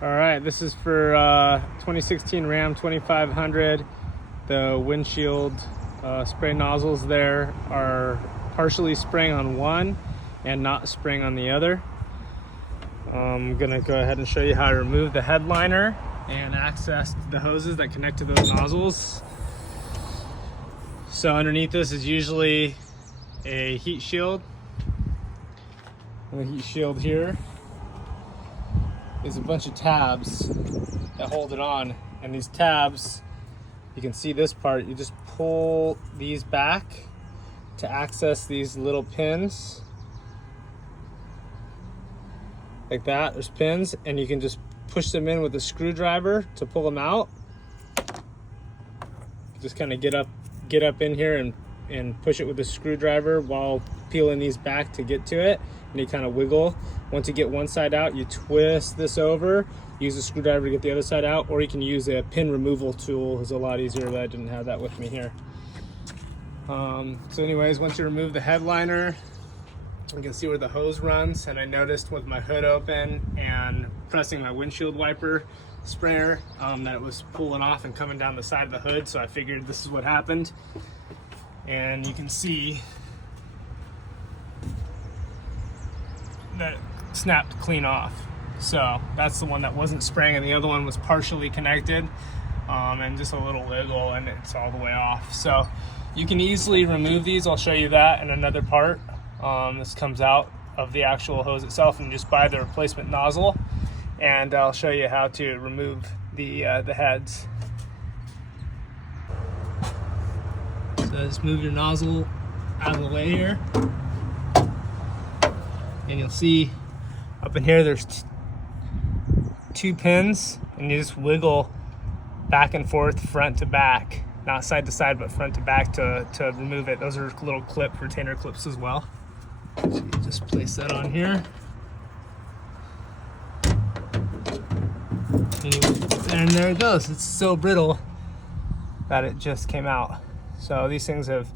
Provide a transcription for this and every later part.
All right, this is for 2016 Ram 2500. The windshield spray nozzles there are partially spraying on one and not spraying on the other. I'm gonna go ahead and show you how to remove the headliner and access the hoses that connect to those nozzles. So underneath this is usually a heat shield. And the heat shield here is a bunch of tabs that hold it on, and these tabs, you can see this part, you just pull these back to access these little pins like that. There's pins, and you can just push them in with a screwdriver to pull them out. Just kind of get up in here and push it with a screwdriver while peeling these back to get to it, and you kind of wiggle. Once you get one side out, you twist this over, use a screwdriver to get the other side out, or you can use a pin removal tool. It's a lot easier, but I didn't have that with me here. So anyways, once you remove the headliner, you can see where the hose runs, and I noticed with my hood open and pressing my windshield wiper sprayer that it was pulling off and coming down the side of the hood, so I figured this is what happened. And you can see that it snapped clean off. So that's the one that wasn't spraying, and the other one was partially connected and just a little wiggle and it's all the way off. So you can easily remove these. I'll show you that in another part. This comes out of the actual hose itself, and you just buy the replacement nozzle, and I'll show you how to remove the heads. So just move your nozzle out of the way here, and you'll see up in here there's two pins, and you just wiggle back and forth, front to back, not side to side but front to back to remove it. Those are little retainer clips as well. So you just place that on here, and there it goes. It's so brittle that it just came out. So these things have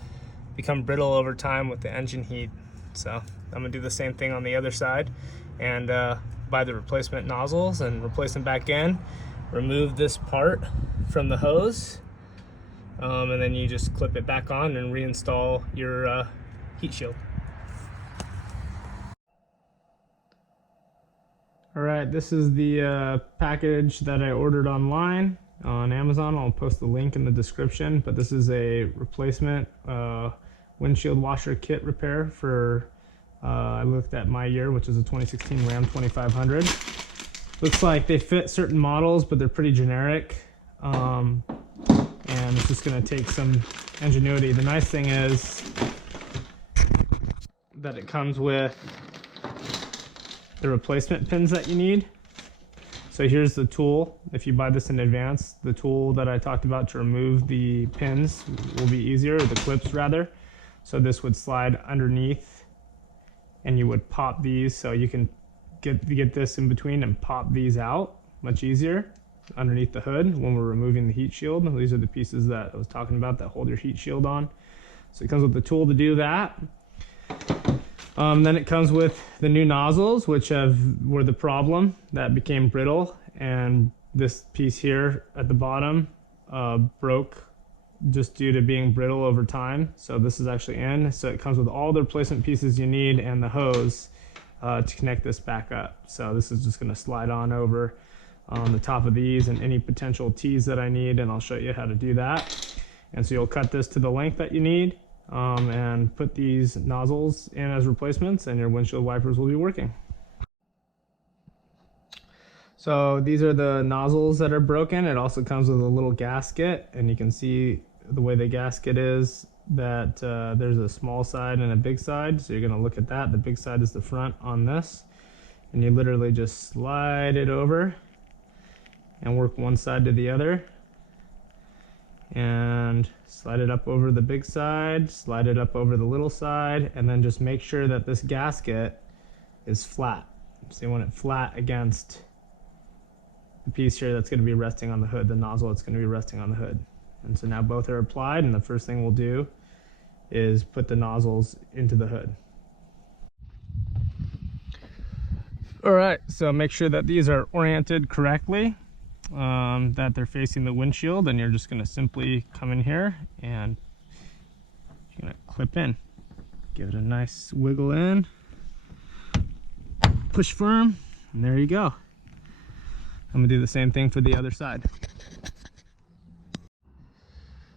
become brittle over time with the engine heat. So I'm gonna do the same thing on the other side, and buy the replacement nozzles and replace them back in, remove this part from the hose, and then you just clip it back on and reinstall your heat shield. All right, this is the package that I ordered online on Amazon. I'll post the link in the description, but this is a replacement windshield washer kit repair for, I looked at my year, which is a 2016 Ram 2500. Looks like they fit certain models, but they're pretty generic. And it's just gonna take some ingenuity. The nice thing is that it comes with the replacement pins that you need. So here's the tool. If you buy this in advance, the tool that I talked about to remove the pins will be easier, or the clips rather. So this would slide underneath, and you would pop these, so you can get this in between and pop these out much easier underneath the hood when we're removing the heat shield. These are the pieces that I was talking about that hold your heat shield on. So it comes with the tool to do that. Then it comes with the new nozzles, which were the problem that became brittle, and this piece here at the bottom broke just due to being brittle over time. So this is actually in. So it comes with all the replacement pieces you need and the hose to connect this back up. So this is just going to slide on over on the top of these and any potential T's that I need, and I'll show you how to do that. And so you'll cut this to the length that you need, and put these nozzles in as replacements, and your windshield wipers will be working. So these are the nozzles that are broken. It also comes with a little gasket, and you can see the way the gasket is that there's a small side and a big side. So you're going to look at that. The big side is the front on this, and you literally just slide it over and work one side to the other, and slide it up over the big side, slide it up over the little side, and then just make sure that this gasket is flat. So you want it flat against the piece here that's going to be resting on the hood, the nozzle that's going to be resting on the hood. And so now both are applied, and the first thing we'll do is put the nozzles into the hood. All right, so make sure that these are oriented correctly, that they're facing the windshield, and you're just gonna simply come in here and you're gonna clip in. Give it a nice wiggle in, push firm, and there you go. I'm gonna do the same thing for the other side.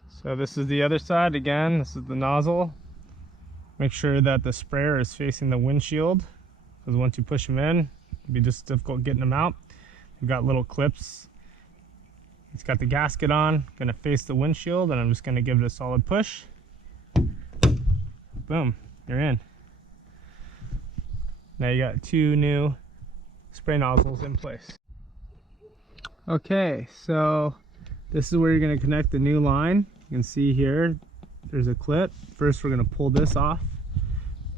So this is the other side. Again, this is the nozzle. Make sure that the sprayer is facing the windshield, because once you push them in, it'll be just difficult getting them out. You've got little clips. It's got the gasket on, gonna face the windshield, and I'm just gonna give it a solid push. Boom, you're in. Now you got 2 new spray nozzles in place. Okay, so this is where you're gonna connect the new line. You can see here, there's a clip. First, we're gonna pull this off,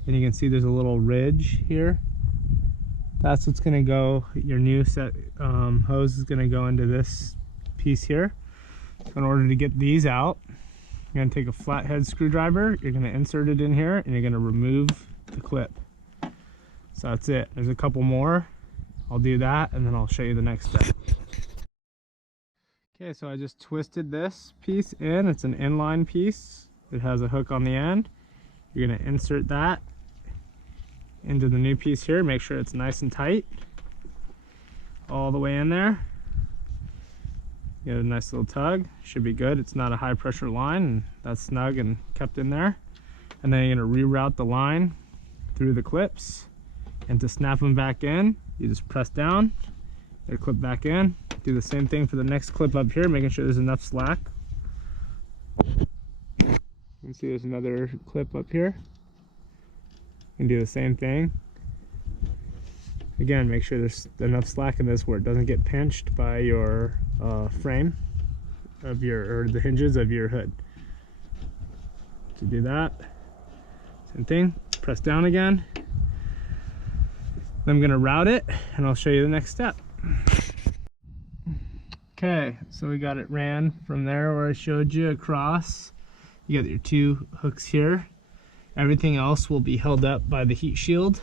and you can see there's a little ridge here. That's what's gonna go, your new set hose is gonna go into this piece here. So in order to get these out, you're gonna take a flathead screwdriver, you're gonna insert it in here, and you're gonna remove the clip. So that's it. There's a couple more. I'll do that, and then I'll show you the next step. Okay, so I just twisted this piece in. It's an inline piece. It has a hook on the end. You're gonna insert that into the new piece here. Make sure it's nice and tight all the way in there. Get a nice little tug. Should be good. It's not a high pressure line, and that's snug and kept in there. And then you're gonna reroute the line through the clips, and to snap them back in, you just press down, they're clipped back in. Do the same thing for the next clip up here, making sure there's enough slack. You can see there's another clip up here. You can do the same thing. Again, make sure there's enough slack in this where it doesn't get pinched by your frame of your, or the hinges of your hood. To do that, same thing, press down again. I'm gonna route it, and I'll show you the next step. Okay, so we got it ran from there where I showed you across. You got your 2 hooks here. Everything else will be held up by the heat shield.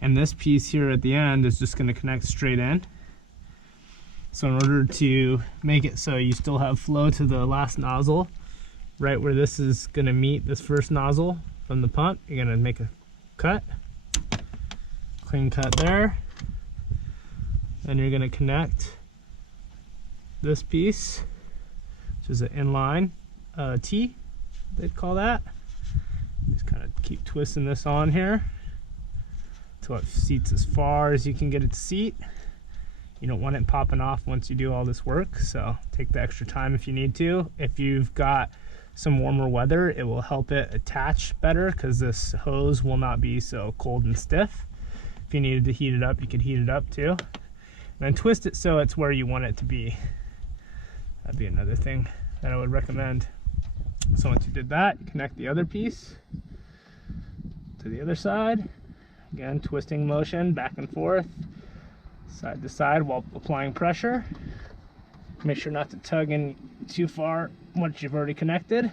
And this piece here at the end is just gonna connect straight in. So in order to make it so you still have flow to the last nozzle, right where this is gonna meet this first nozzle from the pump, you're gonna make a cut. Clean cut there. Then you're gonna connect this piece, which is an inline T, they'd call that. Just kind of keep twisting this on here until it seats as far as you can get it to seat. You don't want it popping off once you do all this work, so take the extra time if you need to. If you've got some warmer weather, it will help it attach better because this hose will not be so cold and stiff. If you needed to heat it up, you could heat it up too. And then twist it so it's where you want it to be. That'd be another thing that I would recommend. So once you did that, you connect the other piece to the other side. Again, twisting motion back and forth, side to side while applying pressure. Make sure not to tug in too far once you've already connected.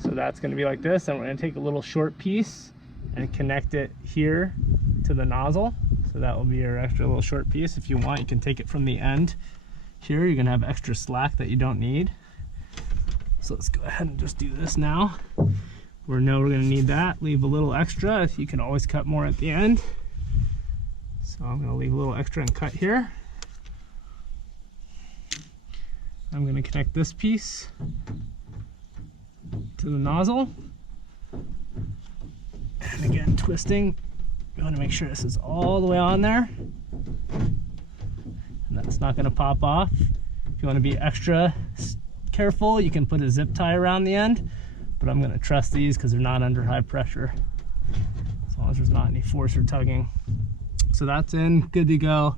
So that's going to be like this, and we're going to take a little short piece and connect it here to the nozzle. So that will be your extra little short piece. If you want, you can take it from the end here. You're going to have extra slack that you don't need. So let's go ahead and just do this now. We know we're going to need that. Leave a little extra. You can always cut more at the end. So I'm going to leave a little extra and cut here. I'm going to connect this piece to the nozzle, and again twisting. You want to make sure this is all the way on there and that's not going to pop off. If you want to be extra careful, you can put a zip tie around the end, but I'm going to trust these because they're not under high pressure, as long as there's not any force or tugging. So that's in, good to go.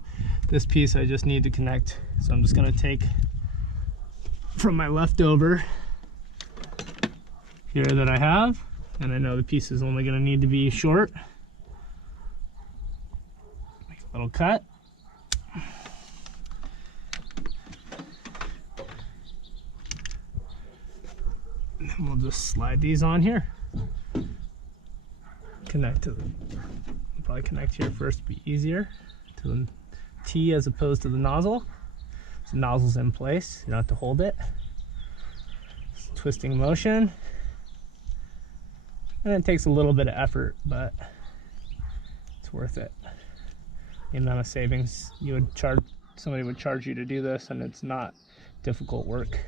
This piece I just need to connect, so I'm just going to take from my leftover here that I have, and I know the piece is only going to need to be short. little cut. And then we'll just slide these on here. Connect to the, probably connect here first, be easier, to the T as opposed to the nozzle. So the nozzle's in place, you don't have to hold it. It's twisting motion. And it takes a little bit of effort, but it's worth it. The amount of savings you would charge, somebody would charge you to do this, and it's not difficult work.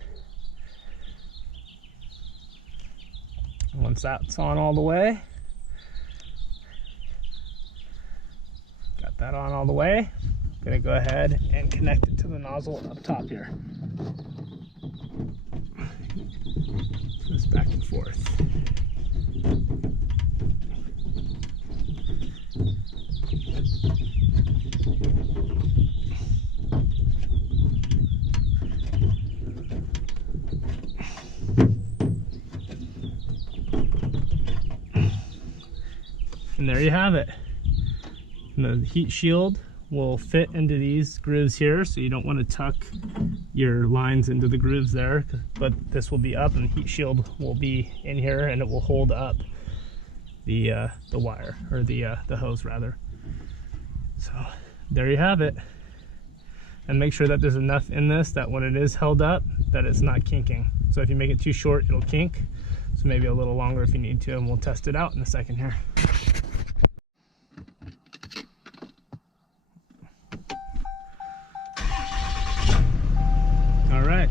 Once that's on all the way, got that on all the way, I'm gonna go ahead and connect it to the nozzle up top here. This back and forth. And there you have it. And the heat shield will fit into these grooves here, so you don't want to tuck your lines into the grooves there, but this will be up and the heat shield will be in here, and it will hold up the wire, or the hose rather. So there you have it. And make sure that there's enough in this that when it is held up, that it's not kinking. So if you make it too short, it'll kink. So maybe a little longer if you need to, and we'll test it out in a second here. Alright,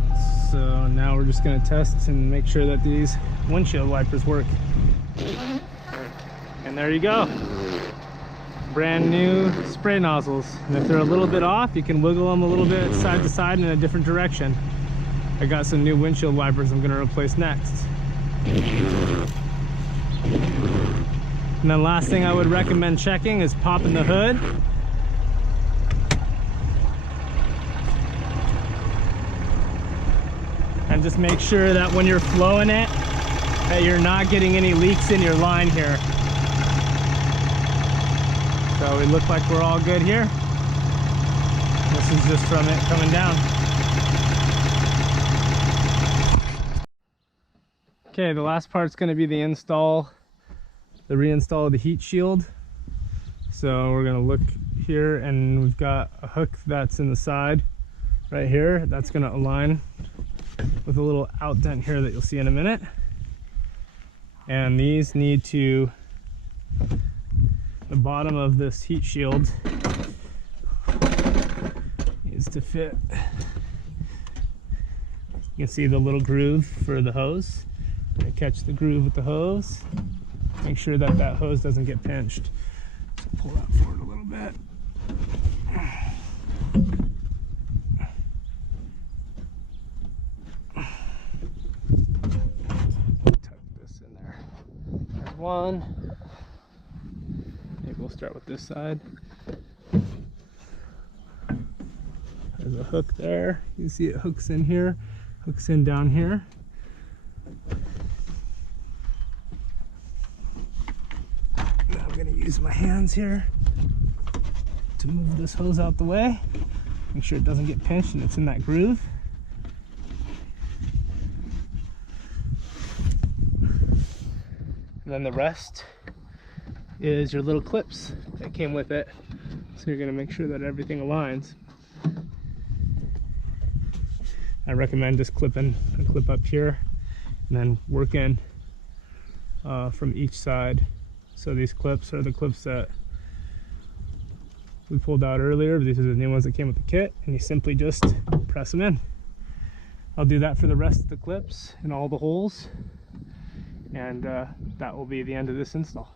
so now we're just going to test and make sure that these windshield wipers work. And there you go. Brand new spray nozzles. And if they're a little bit off, you can wiggle them a little bit side to side in a different direction. I got some new windshield wipers I'm going to replace next. And then last thing I would recommend checking is popping the hood. And just make sure that when you're flowing it, that you're not getting any leaks in your line here. So we look like we're all good here. This is just from it coming down. Okay, the last part's going to be the reinstall of the heat shield. So we're going to look here, and we've got a hook that's in the side right here. That's going to align with a little outdent here that you'll see in a minute. And these need to, the bottom of this heat shield needs to fit. You can see the little groove for the hose. Catch the groove with the hose. Make sure that that hose doesn't get pinched. So pull that forward a little bit. Tuck this in there. There's one. Maybe we'll start with this side. There's a hook there. You see it hooks in here, hooks in down here. Now I'm going to use my hands here to move this hose out the way. Make sure it doesn't get pinched and it's in that groove. And then the rest is your little clips that came with it. So you're going to make sure that everything aligns. I recommend just clipping a clip up here and then working from each side. So these clips are the clips that we pulled out earlier. These are the new ones that came with the kit, and you simply just press them in. I'll do that for the rest of the clips and all the holes, and that will be the end of this install.